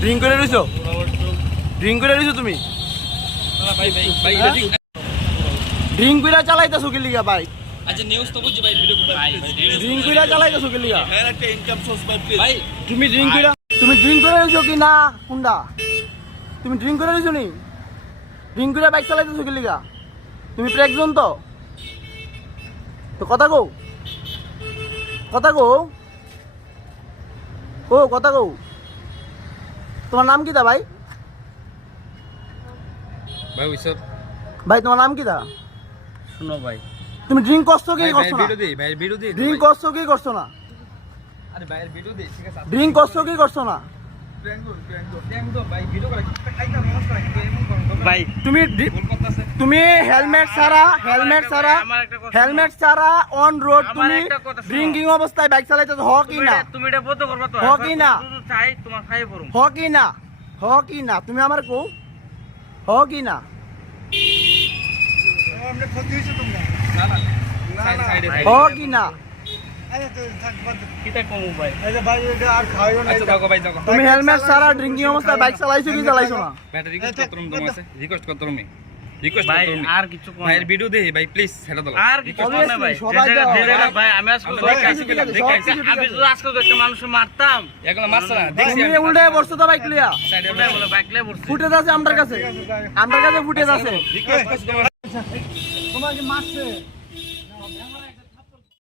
Drink করে রইছো? Drink করে রইছো তুমি? ড্রিঙ্ক করে চালাইতেছো কি লিগা ভাই? আচ্ছা নিউজ তো বুঝছি ভাই, ভিডিও ভাই ড্রিঙ্ক করে চালাইতেছো কি লিগা? একটা ইনকাম সোর্স ভাই। তুমি ড্রিঙ্ক করে রইছো কি না কুন্ডা? তুমি ড্রিঙ্ক করে রইছো নি? ড্রিঙ্ক করে বাইক চালাইতেছো কি লিগা? তুমি প্রেগজন তো কথা কও, কথা কও, ও কথা কও। তোমার নাম কি দা ভাই? ভাই ওইসব ভাই তোমার নাম কি দা? শুনো ভাই, তুমি ড্রিঙ্ক করছো কি করছো না? ভাই ভিডিও দে, ড্রিঙ্ক করছো কি করছো না? আরে ভাই ভিডিও দে, ঠিক আছে? ড্রিঙ্ক করছো কি করছো না? ভাই তুমি হেলমেট ছাড়া অন রোড তুমি ড্রিঙ্কিং অবস্থায় বাইক চালাইতেছো হ কি না? তুমি এটা বন্ধ করবা তো? হ কি না? চাই তোমার খাইয়ে পড়ুম। হ কি না? হ কি না? তুমি আমার কও হ কি না? হ কি না? তুমি হেলমেট ছাড়া ড্রিঙ্কিং অবস্থায় বাইক চালাইছো কি চালাইছো না? আর কিছু ভাই ভিডিও দে ভাই, প্লিজ ছেড়ে দাও। আর কিছু Obviously, না ভাই, সবাই যে জায়গা- দেওয়া যে জায়গা হবে। ভাই আমি আজকে আমি যদি আজকে একটা মানুষ মারতাম, এগুলো মারছ না, দেখছি তুমি উল্টে বসছো তো বাইক লিয়া। সাইডে ওটাই বলে বাইক লে পড়ছে। ফুটেজ আছে আমার কাছে ফুটেজ আছে। রিকোয়েস্ট করছি তোমার তোমাকে মারছে